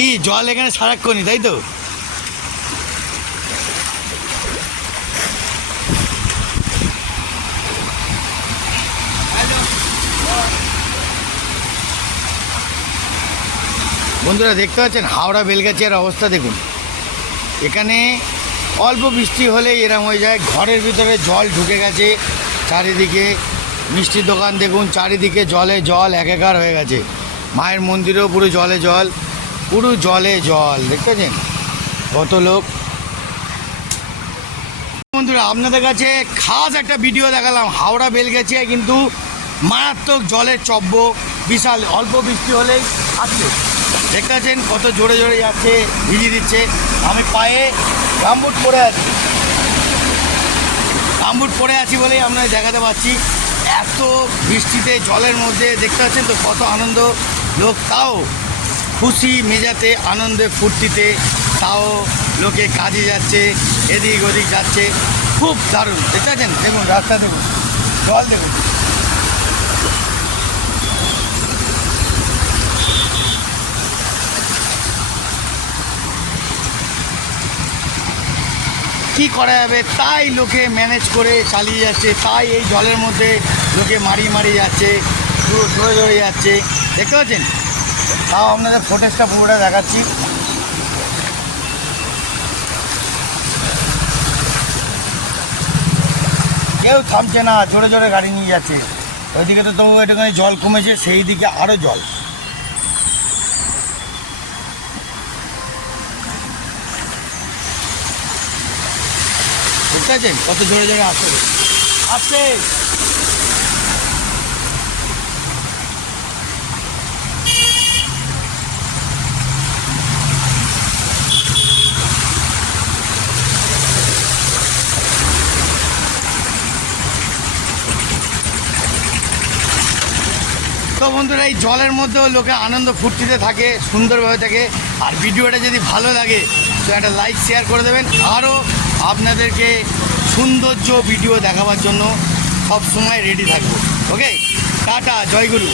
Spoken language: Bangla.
কি জল এখানে সারাক্ষণই, তাই তো? বন্ধুরা দেখতে পাচ্ছেন হাওড়া বেলগাছিয়ার অবস্থা দেখুন। এখানে অল্প বৃষ্টি হলে এরম হয়ে যায়, ঘরের ভিতরে জল ঢুকে গেছে চারিদিকে। মিষ্টির দোকান দেখুন, চারিদিকে জলে জল একাকার হয়ে গেছে। মায়ের মন্দিরেও পুরো জলে জল, পুরো জলে জল। দেখতে পাচ্ছেন কত লোক। বন্ধুরা আপনাদের কাছে খাস একটা ভিডিও দেখালাম। হাওড়া বেলগাছিয়ায় কিন্তু মারাত্মক জলের চব্য, বিশাল অল্প বৃষ্টি হলেই আসছে। দেখতে পাচ্ছেন কত জোরে জোরে যাচ্ছে, ভিজিয়ে দিচ্ছে। আমি পায়ে গামবুট পরে আছি, গামবুট পরে আছি বলেই আপনাদের দেখাতে পাচ্ছি। এত বৃষ্টিতে জলের মধ্যে দেখতে পাচ্ছেন তো কত আনন্দ লোক, তাও খুশি মেজাতে, আনন্দে ফুর্তিতে, তাও লোকে কাজে যাচ্ছে, এদিক ওদিক যাচ্ছে। খুব দারুণ দেখতে পাচ্ছেন। দেখুন রাস্তা দেখুন, জল দেখুন। কী করা যাবে, তাই লোকে ম্যানেজ করে চালিয়ে যাচ্ছে। তাই এই জলের মধ্যে লোকে মারিয়ে মারিয়ে যাচ্ছে, জোরে জোরে যাচ্ছে। দেখতে পাচ্ছেন, তাও আপনাদের ফুটেজটা পুরোটা দেখাচ্ছি। কেউ থামছে না, জোরে জোরে গাড়ি নিয়ে যাচ্ছে। ওইদিকে তো তবু একটুখানি জল কমেছে, সেই দিকে আরও জল। বুঝতে পারছেন কত জোরে জোরে আসছে আসছে। তো বন্ধুরা এই জলের মধ্যেও লোকে আনন্দ ফুর্তিতে থাকে, সুন্দরভাবে থাকে। আর ভিডিওটা যদি ভালো লাগে তো একটা লাইক শেয়ার করে দেবেন। আরও আপনাদেরকে সৌন্দর্য ভিডিও দেখাবার জন্য সব সময় রেডি থাকবো। ওকে, টাটা, জয়গুরু।